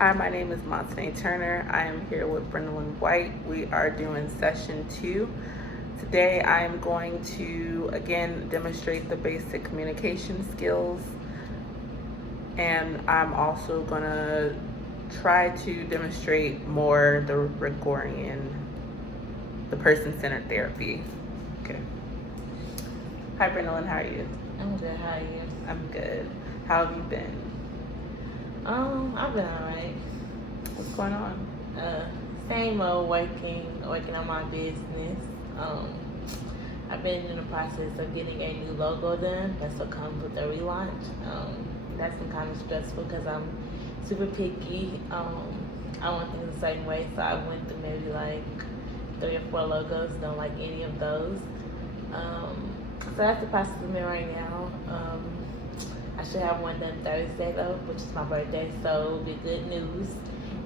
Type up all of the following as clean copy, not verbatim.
Hi, my name is Montane Turner. I am here with Brendolyn White. We are doing session 2. Today I am going to again demonstrate the basic communication skills, and I'm also going to try to demonstrate more the Gregorian, the person-centered therapy. Okay. Hi, Brendolyn. How are you? I'm good. How are you? I'm good. How have you been? I've been alright. What's going on? Same old working on my business. I've been in the process of getting a new logo done. That's what comes with the relaunch. That's been kind of stressful because I'm super picky. I want things a certain way, so I went through maybe like 3 or 4 logos. Don't like any of those. So that's the process I'm in right now. I should have one done Thursday though, which is my birthday, so it'll be good news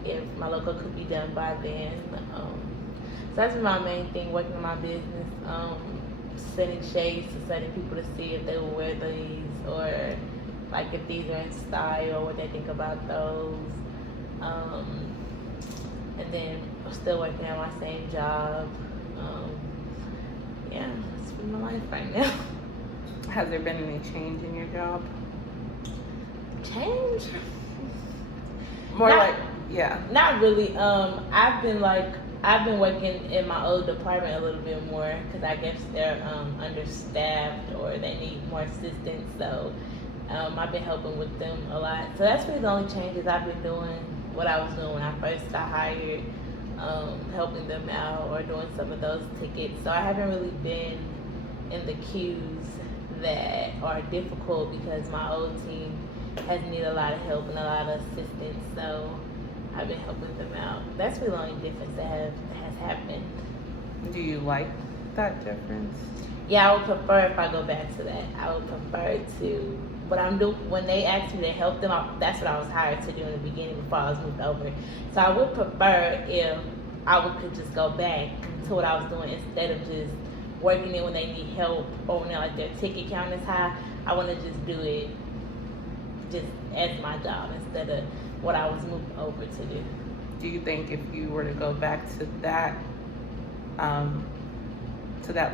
if my logo could be done by then. So that's my main thing, working on my business, sending shades to certain people to see if they will wear these or like if these are in style, what they think about those. And then I'm still working at my same job. Yeah, that's been my life right now. Has there been any change in your job? Change? Not really. I've been working in my old department a little bit more because I guess they're understaffed or they need more assistance. So I've been helping with them a lot. So that's really the only changes I've been doing. What I was doing when I first got hired, helping them out or doing some of those tickets. So I haven't really been in the queues that are difficult because my old team has needed a lot of help and a lot of assistance, so I've been helping them out. That's really the only difference that has happened. Do you like that difference? Yeah, I would prefer if I go back to that. I would prefer to what I'm doing when they asked me to help them. That's what I was hired to do in the beginning before I was moved over. So I would prefer if could just go back to what I was doing instead of just working it when they need help or when like their ticket count is high. I want to just do it just as my job instead of what I was moved over to do. Do you think if you were to go back to that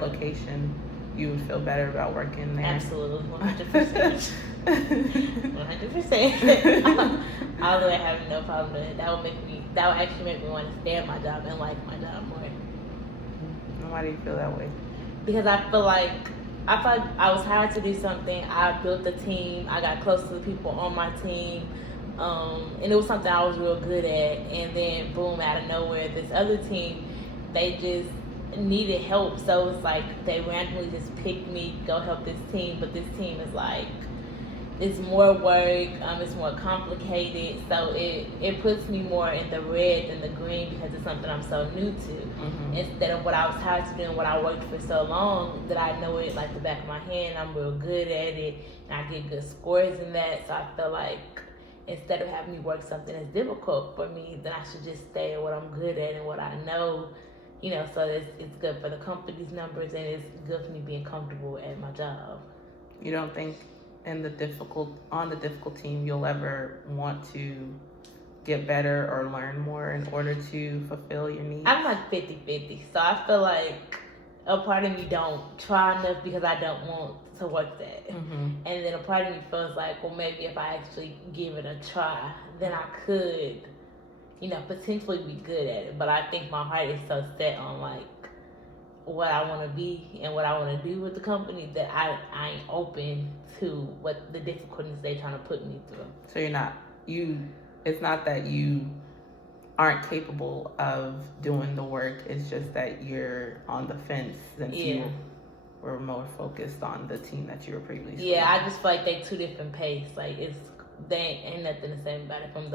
location, you would feel better about working there? Absolutely, 100%. 100%. All the way having no problem with it. That would actually make me want to stay at my job and like my job more. And why do you feel that way? Because I feel like I was hired to do something. I built a team. I got close to the people on my team. And it was something I was real good at. And then, boom, out of nowhere, this other team, they just needed help. So it's like they randomly just picked me to go help this team. But this team is like, it's more work, it's more complicated, so it puts me more in the red than the green because it's something I'm so new to. Mm-hmm. Instead of what I was hired to do and what I worked for so long that I know it like the back of my hand, I'm real good at it, and I get good scores in that, so I feel like instead of having me work something that's difficult for me, then I should just stay at what I'm good at and what I know, so it's good for the company's numbers and it's good for me being comfortable at my job. You don't think on the difficult team you'll ever want to get better or learn more in order to fulfill your needs? I'm like 50-50, so I feel like a part of me don't try enough because I don't want to work that. Mm-hmm. And then a part of me feels like, well, maybe if I actually give it a try, then I could, potentially be good at it. But I think my heart is so set on like what I want to be and what I want to do with the company that I ain't open to what the difficulties they're trying to put me through. So it's not that you aren't capable of doing the work, it's just that you're on the fence since you were more focused on the team that you were previously. Yeah, I just feel like they 2 different pace. Like they ain't nothing the same about it, from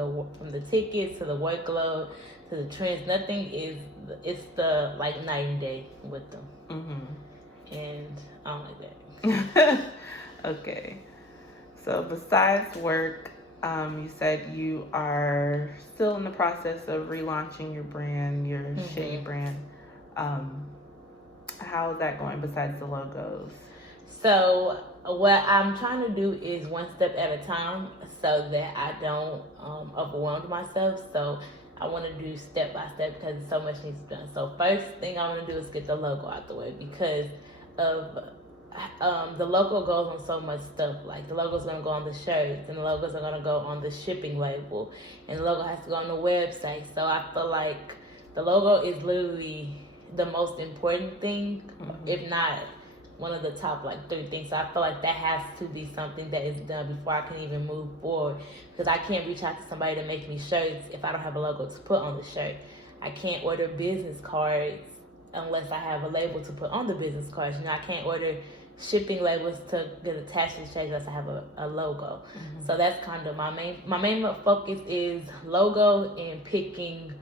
the tickets to the workload to the trends. Nothing is. It's the like night and day with them. Mm-hmm. And I don't like that. Okay. So besides work, you said you are still in the process of relaunching your brand, your Shade brand. How is that going besides the logos? So what I'm trying to do is one step at a time so that I don't overwhelm myself. So I want to do step by step because so much needs to be done. So first thing I want to do is get the logo out the way because of the logo goes on so much stuff. Like the logo's gonna go on the shirts, and the logos are gonna go on the shipping label, and the logo has to go on the website. So I feel like the logo is literally the most important thing, if not one of the top like 3 things. So I feel like that has to be something that is done before I can even move forward. Because I can't reach out to somebody to make me shirts if I don't have a logo to put on the shirt. I can't order business cards unless I have a label to put on the business cards. I can't order shipping labels to get attached to the shades unless I have a logo. So that's kind of my main focus is logo and picking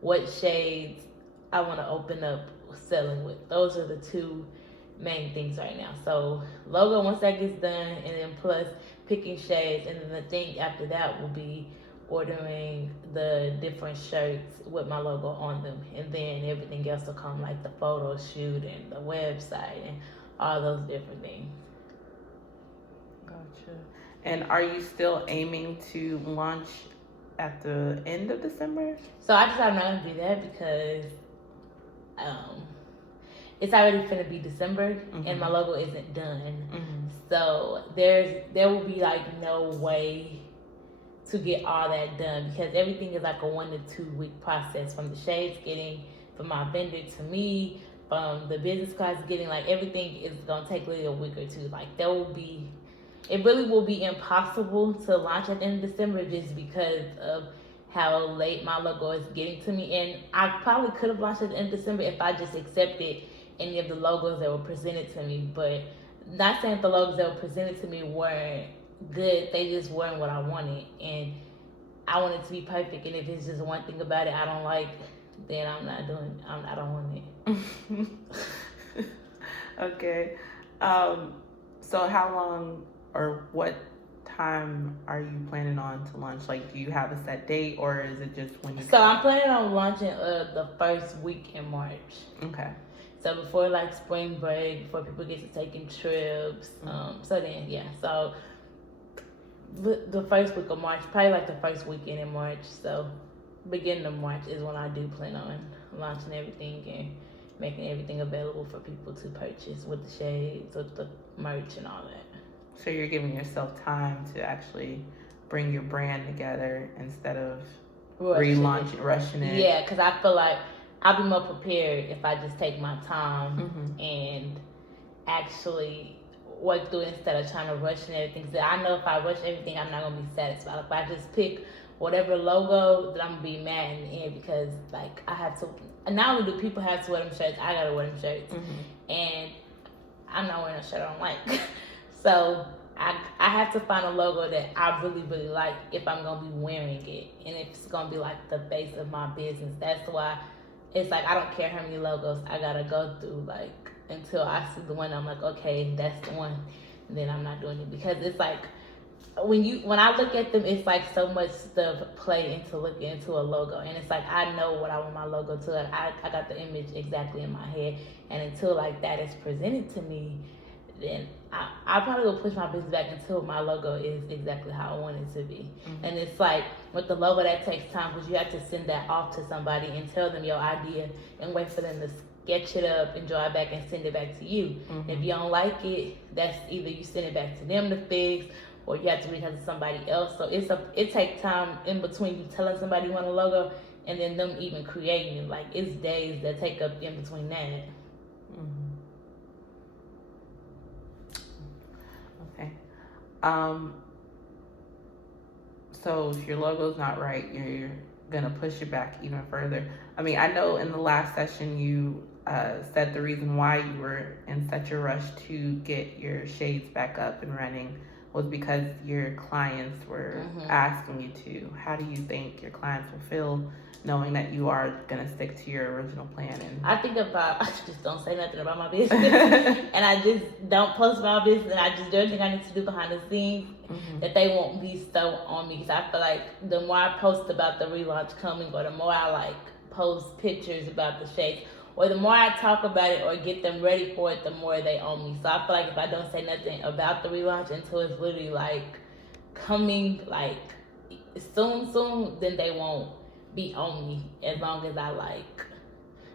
what shades I want to open up selling with. Those are the 2 main things right now. So logo, once that gets done, and then plus picking shades, and then the thing after that will be ordering the different shirts with my logo on them, and then everything else will come, like the photo shoot and the website and all those different things. Gotcha. And are you still aiming to launch at the end of December? So I decided not to do that because it's already finna be December and my logo isn't done. So there will be like no way to get all that done because everything is like a 1 to 2 week process from the shades getting from my vendor to me, from the business cards getting, like everything is gonna take literally a week or 2. Like it really will be impossible to launch at the end of December just because of how late my logo is getting to me. And I probably could have launched at the end of December if I just accepted any of the logos that were presented to me. But not saying the logos that were presented to me weren't good, they just weren't what I wanted. And I want it to be perfect. And if it's just one thing about it I don't like, then I don't want it. Okay. So how long or what time are you planning on to launch? Like, do you have a set date, or is it just when you... So I'm planning on launching the first week in March. Okay. So before like spring break, before people get to taking trips. So then, yeah. So the first week of March, probably like the first weekend in March. So beginning of March is when I do plan on launching everything and making everything available for people to purchase with the shades, with the merch and all that. So you're giving yourself time to actually bring your brand together instead of rushing it. Yeah, because I feel like I'll be more prepared if I just take my time and actually work through it instead of trying to rush and everything. So I know if I rush everything, I'm not going to be satisfied. If I just pick whatever logo, then I'm going to be mad in the end because, like, I have to... Not only do people have to wear them shirts, I got to wear them shirts. And I'm not wearing a shirt I don't like. So I have to find a logo that I really, really like if I'm going to be wearing it. And if it's going to be, like, the base of my business. That's why it's like I don't care how many logos I got to go through, like, until I see the one I'm like, okay, that's the one. And then I'm not doing it because it's like when I look at them, it's like so much stuff play into looking into a logo, and it's like I know what I want my logo to. Like I got the image exactly in my head, and until like that is presented to me, then I probably will push my business back until my logo is exactly how I want it to be. And it's like with the logo, that takes time because you have to send that off to somebody and tell them your idea and wait for them to sketch it up and draw it back and send it back to you. If you don't like it, that's either you send it back to them to fix, or you have to reach out to somebody else. So it takes time in between you telling somebody you want a logo and then them even creating it. Like it's days that take up in between that. Okay. So if your logo's not right, you're gonna push it back even further. I mean, I know in the last session you said the reason why you were in such a rush to get your shades back up and running was because your clients were asking you to. How do you think your clients will feel knowing that you are gonna stick to your original plan? And I just don't say nothing about my business and I just don't post my business, and I just do everything I need to do behind the scenes that they won't be so on me, because I feel like the more I post about the relaunch coming, or the more I like post pictures about the shades, or the more I talk about it or get them ready for it, the more they own me. So I feel like if I don't say nothing about the relaunch until it's literally like coming like soon, then they won't be on me as long as I like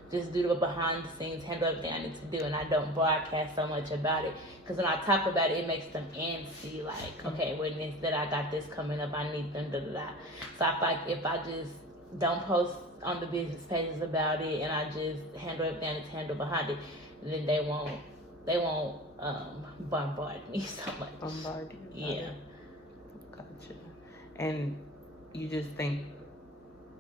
just do the behind the scenes, handle everything I need to do, and I don't broadcast so much about it. Because when I talk about it, it makes them antsy, like, okay, witness that I got this coming up, I need them, da. So I feel like if I just don't post on the business pages about it, and I just handle everything I need to handle behind it, then they won't bombard me so much. Bombard you. Yeah. Gotcha. And you just think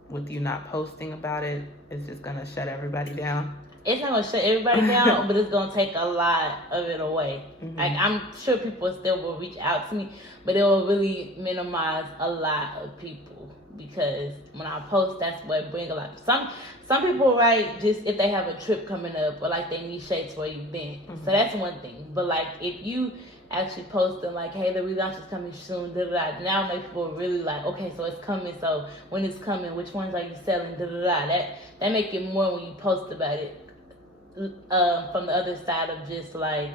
with you not posting about it, it's just gonna shut everybody down? It's not gonna shut everybody down, but it's gonna take a lot of it away. Mm-hmm. Like I'm sure people still will reach out to me, but it will really minimize a lot of people because when I post, that's what brings a lot. Some people write just if they have a trip coming up or like they need shades for an event. Mm-hmm. So that's one thing. But like if you actually posting like, hey, the relaunch is coming soon, now make people really like, okay, so it's coming, so when it's coming, which ones are you selling, that make it more when you post about it from the other side of just like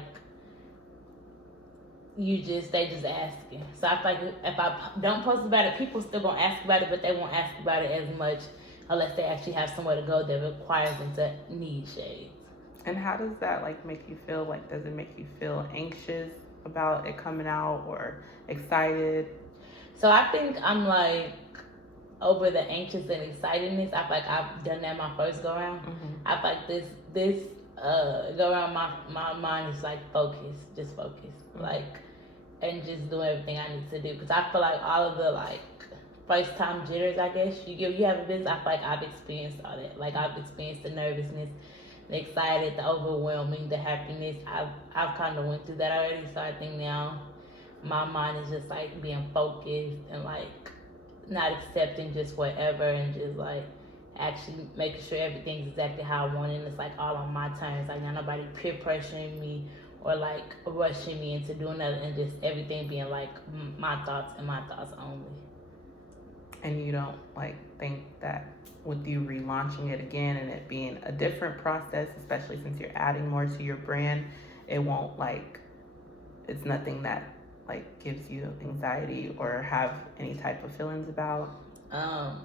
they just asking. So I feel like if I don't post about it, people still gonna ask about it, but they won't ask about it as much unless they actually have somewhere to go that requires them to need shades. And how does that like make you feel? Like, does it make you feel anxious about it coming out or excited? So I think I'm like over the anxious and excitedness. I feel like I've done that my first go around. Mm-hmm. I feel like this go around my mind is like just focus, mm-hmm. like, and just doing everything I need to do. Because I feel like all of the like first time jitters, I guess you have a business. I feel like I've experienced all that. Like I've experienced the nervousness, the excited, the overwhelming, the happiness. I've kind of went through that already. So I think now my mind is just like being focused and like not accepting just whatever and just like actually making sure everything's exactly how I want it. And it's like all on my terms. Like not nobody peer pressuring me or like rushing me into doing that, and just everything being like my thoughts and my thoughts only. And you don't like think that with you relaunching it again and it being a different process, especially since you're adding more to your brand, it won't like, it's nothing that like gives you anxiety or have any type of feelings about? I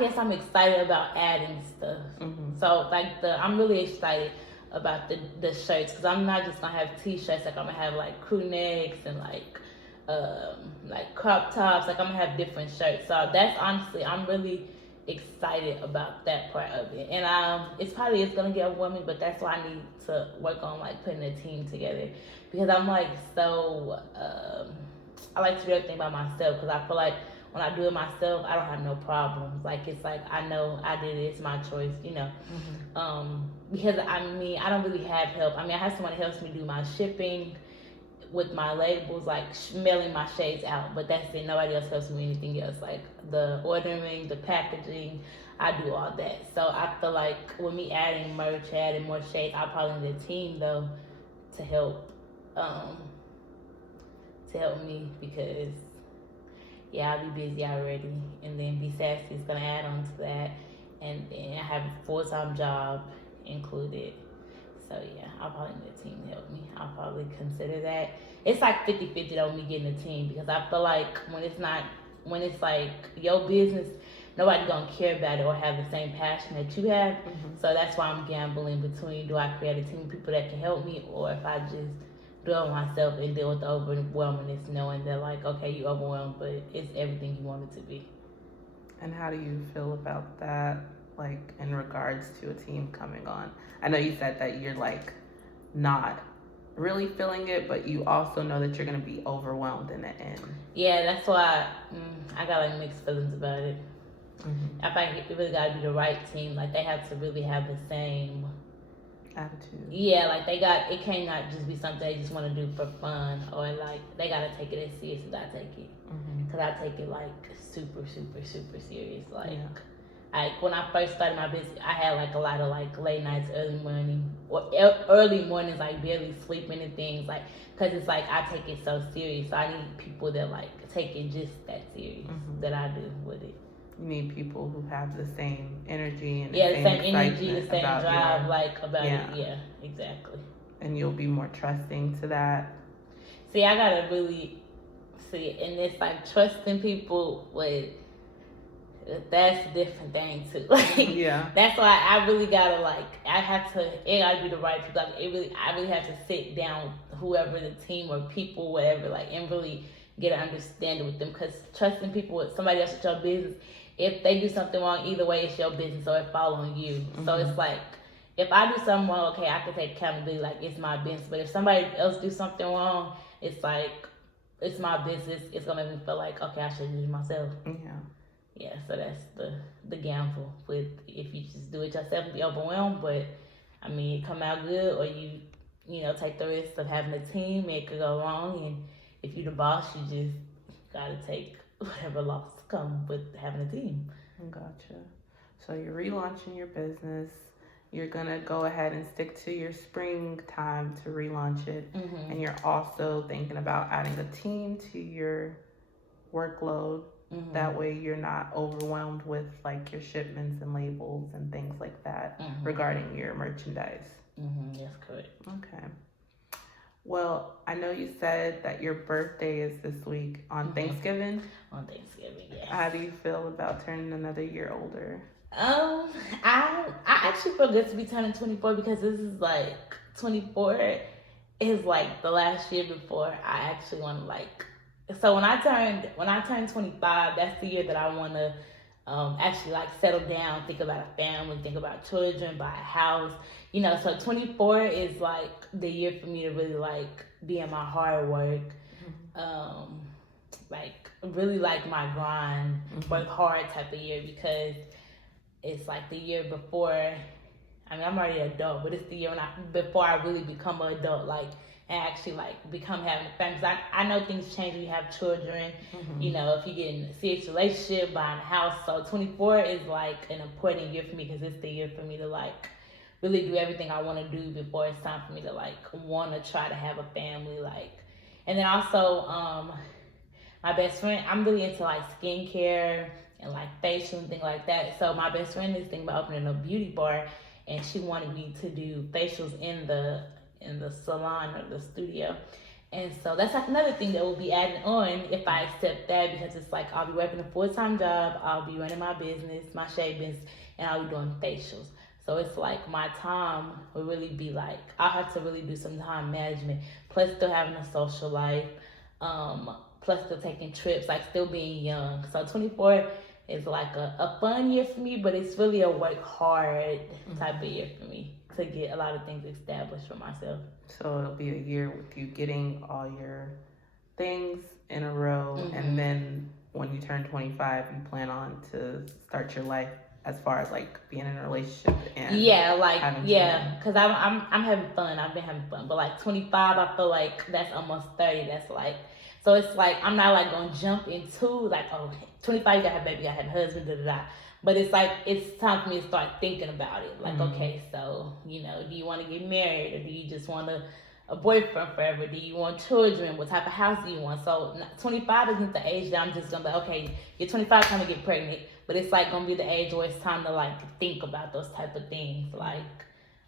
guess I'm excited about adding stuff. Mm-hmm. So like I'm really excited about the shirts, because I'm not just gonna have t-shirts. Like I'm gonna have like crew necks and like crop tops. Like I'm gonna have different shirts. So that's honestly, I'm really excited about that part of it. And it's gonna get overwhelming, but that's why I need to work on like putting a team together, because I'm like so I like to do everything by myself, because I feel like when I do it myself, I don't have no problems. Like it's like I know I did it, it's my choice, you know. Mm-hmm. Because I don't really have help. I have someone that helps me do my shipping with my labels, like mailing my shades out, but that's it. Nobody else helps me with anything else. Like the ordering, the packaging, I do all that. So I feel like with me adding merch, adding more shades, I probably need a team though to help me, because I'll be busy already, and then Be Sassy is gonna add on to that, and then I have a full-time job included. So I'll probably need a team to help me. I'll probably consider that. It's like 50-50 on me getting a team, because I feel like when it's like your business, nobody gonna care about it or have the same passion that you have. Mm-hmm. So that's why I'm gambling between, do I create a team of people that can help me, or if I just do it myself and deal with the overwhelmingness, knowing that like, okay, you overwhelmed, but it's everything you want it to be. And how do you feel about that, like in regards to a team coming on? I know you said that you're like not really feeling it, but you also know that you're gonna be overwhelmed in the end. Yeah, that's why I got like mixed feelings about it. Mm-hmm. I think it really gotta be the right team. Like they have to really have the same attitude. Yeah, like it can't not just be something they just want to do for fun, or like they gotta take it as serious as I take it. Mm-hmm. Cause I take it like super, super, super serious. Like when I first started my business, I had like a lot of like late nights, early mornings, like barely sleeping and things, like, cause it's like I take it so serious. So I need people that like take it just that serious, mm-hmm. that I do with it. You need people who have the same energy and the same energy, the excitement same about drive, your, like about yeah. it. Yeah, exactly. And you'll be more trusting to that. See, I gotta really see, and it's like trusting people with that's a different thing too. Like Yeah. that's why I really gotta I have to it gotta be the right people. Like I really have to sit down with whoever the team or people, whatever, like and really get an understanding with them. Because trusting people with somebody else with your business, if they do something wrong, either way it's your business, so it fall on you. So it's like if I do something wrong, okay, I can take accountability, like it's my business. But if somebody else do something wrong, it's like it's my business. It's gonna make me feel like okay, I should do it myself. Yeah, so that's the gamble with if you just do it yourself and be overwhelmed, but I mean it come out good, or you know take the risk of having a team. It could go wrong, and if you're the boss, you just gotta take whatever loss come with having a team. Gotcha. So you're relaunching your business. You're gonna go ahead and stick to your springtime to relaunch it, and you're also thinking about adding a team to your workload. That way you're not overwhelmed with like your shipments and labels and things like that regarding your merchandise. That's correct. Okay. Well, I know you said that your birthday is this week on Thanksgiving. On Thanksgiving, yes. How do you feel about turning another year older? I actually feel good to be turning 24 because this is like 24 is like the last year before I actually want to like. So when I turned 25, that's the year that I want to actually like settle down, think about a family, think about children, buy a house. You know, so 24 is like the year for me to really like be in my hard work, like really like my grind, work hard type of year, because it's like the year before. I mean, I'm already an adult, but it's the year before I really become an adult, like. And actually like become having a family. Cause I know things change when you have children. You know, if you get in a serious relationship, buying a house. So 24 is like an important year for me because it's the year for me to like really do everything I want to do before it's time for me to like want to try to have a family. Like, and then also my best friend, I'm really into like skincare and like facial and things like that. So my best friend is thinking about opening a beauty bar, and she wanted me to do facials in the salon or the studio. And so that's like another thing that will be adding on if I accept that, because it's like I'll be working a full-time job, I'll be running my business, my shade business, and I'll be doing facials. So it's like my time will really be like, I'll have to really do some time management, plus still having a social life, plus still taking trips, like still being young. So 24 is like a fun year for me, but it's really a work hard type of year for me to get a lot of things established for myself. So it'll be a year with you getting all your things in a row, and then when you turn 25, you plan on to start your life as far as like being in a relationship and because I'm having fun. I've been having fun, but like 25, I feel like that's almost 30. That's like, so it's like I'm not like gonna jump into like, oh, 25, you gotta have a baby, you gotta have a husband, da da da. But it's like, it's time for me to start thinking about it. Like, okay, so, you know, do you want to get married, or do you just want a boyfriend forever? Do you want children? What type of house do you want? So 25 isn't the age that I'm just going to be like, okay, you're 25, time to get pregnant. But it's like going to be the age where it's time to like think about those type of things. Like,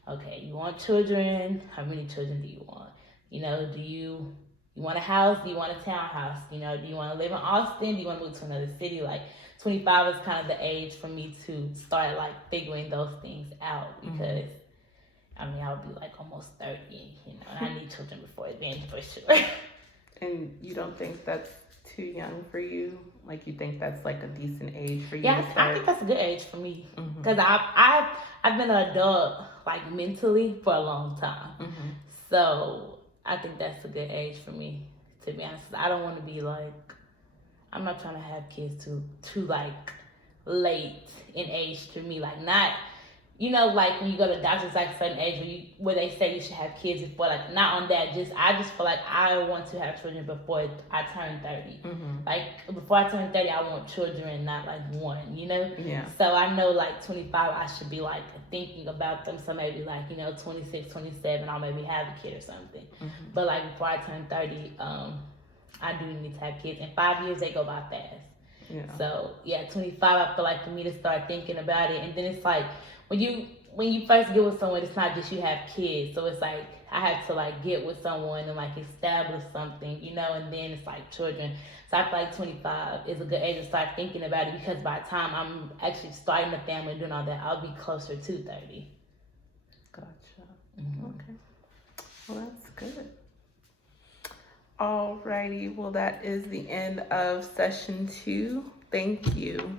okay, you want children? How many children do you want? You know, do you want a house? Do you want a townhouse? You know, do you want to live in Austin? Do you want to move to another city? Like, 25 is kind of the age for me to start like figuring those things out, because I mean, I'll be like almost 30, you know, and I need children before then for sure. And you don't think that's too young for you? Like, you think that's like a decent age for you? Yeah, to start? I think that's a good age for me, because I've been an adult like mentally for a long time. So I think that's a good age for me, to be honest. I don't want to be like, I'm not trying to have kids too like late in age to me. Like, not, you know, like when you go to doctors like a certain age where they say you should have kids before, like not on that. I just feel like I want to have children before I turn 30. Like before I turn 30, I want children, not like one, you know? Yeah. So I know like 25, I should be like thinking about them. So maybe like, you know, 26, 27, I'll maybe have a kid or something. But like before I turn 30, I do need to have kids. In 5 years, they go by fast. Yeah. So yeah, 25. I feel like for me to start thinking about it, and then it's like when you first get with someone, it's not just you have kids. So it's like I have to like get with someone and like establish something, you know, and then it's like children. So I feel like 25 is a good age to start thinking about it because by the time I'm actually starting a family and doing all that, I'll be closer to 30. Gotcha. Mm-hmm. Okay. Well, that's good. Alrighty. Well, that is the end of session 2. Thank you.